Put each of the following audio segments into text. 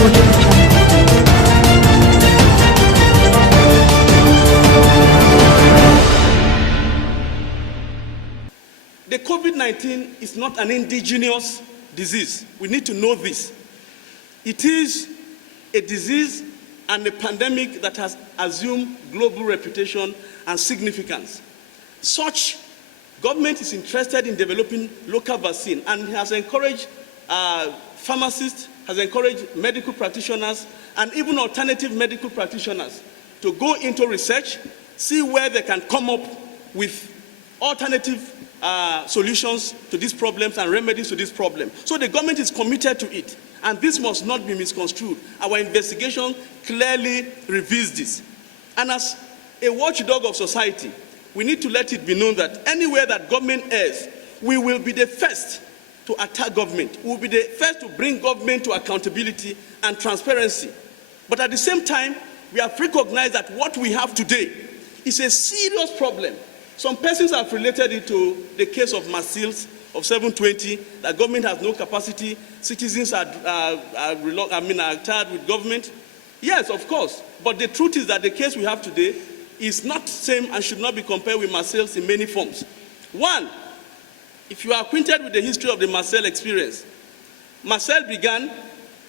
The COVID-19 is not an indigenous disease. We need to know this. It is a disease and a pandemic that has assumed global reputation and significance. Such government is interested in developing local vaccine and has encouraged pharmacists, has encouraged medical practitioners and even alternative medical practitioners to go into research, see where they can come up with alternative solutions to these problems and remedies to this problem. So the government is committed to it, and this must not be misconstrued. Our investigation clearly reveals this. And as a watchdog of society, we need to let it be known that anywhere that government errs, we will be the first to attack government. We will be the first to bring government to accountability and transparency. But at the same time, we have recognized that what we have today is a serious problem. Some persons have related it to the case of Marseilles of 720, that government has no capacity, citizens are tired with government. Yes, of course, but the truth is that the case we have today is not the same and should not be compared with Marseilles in many forms. One, if you are acquainted with the history of the Marseilles experience, Marseilles began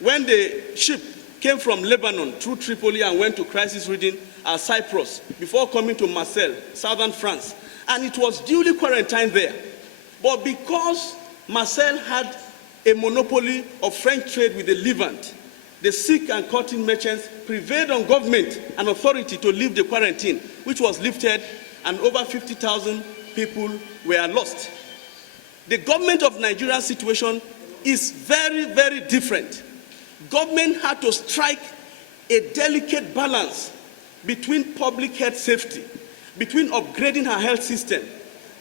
when the ship came from Lebanon through Tripoli and went to crisis-ridden Cyprus before coming to Marseille, southern France. And it was duly quarantined there. But because Marseille had a monopoly of French trade with the Levant, the silk and cotton merchants prevailed on government and authority to lift the quarantine, which was lifted, and over 50,000 people were lost. The government of Nigeria's situation is very, very different. Government had to strike a delicate balance between public health safety, between upgrading her health system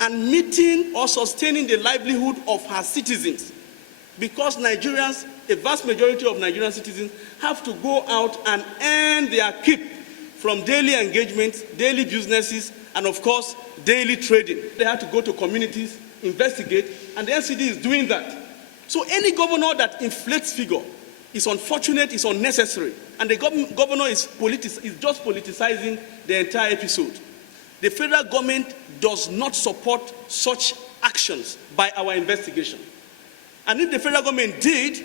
and meeting or sustaining the livelihood of her citizens. Because Nigerians, a vast majority of Nigerian citizens, have to go out and earn their keep from daily engagements, daily businesses, and of course, daily trading. They have to go to communities, investigate, and the NCD is doing that. So any governor that inflates figure is unfortunate, is unnecessary, and the governor is just politicizing the entire episode. The federal government does not support such actions by our investigation. And if the federal government did,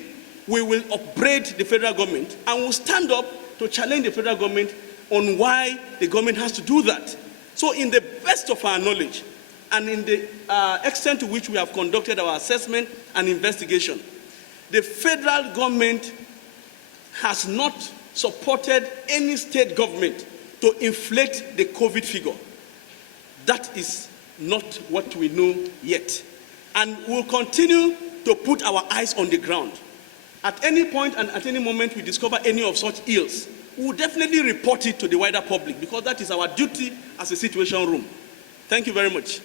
we will upbraid the federal government and will stand up to challenge the federal government on why the government has to do that. So in the best of our knowledge and in the extent to which we have conducted our assessment and investigation, the federal government has not supported any state government to inflate the COVID figure. That is not what we know yet. And we'll continue to put our eyes on the ground. At any point and at any moment we discover any of such ills, we will definitely report it to the wider public, because that is our duty as a situation room. Thank you very much.